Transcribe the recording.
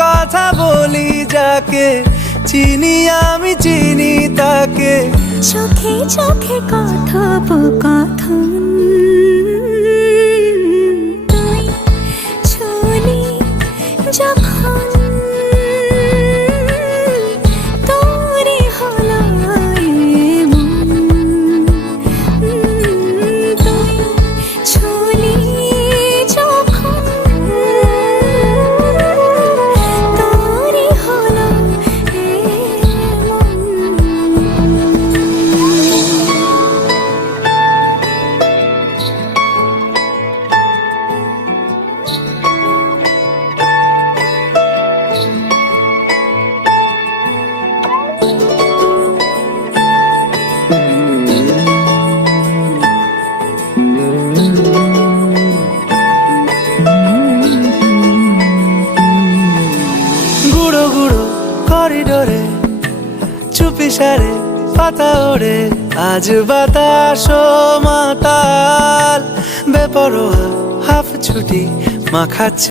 কথা বলি যাকে, চিনি আমি চিনি তাকে। চোখে চোখে কথোপকথন, তুই ছুলি যখন তোরই হলো এমন। তুই ছুলি যখন তোরই হলো এমন। গুঁড়ো গুঁড়ো করিডোরে চুপি সারে পাতা ওড়ে, আজ বাতাস মাতাল বেপরোয়া হাফ ছুটি মাখাচ্ছে।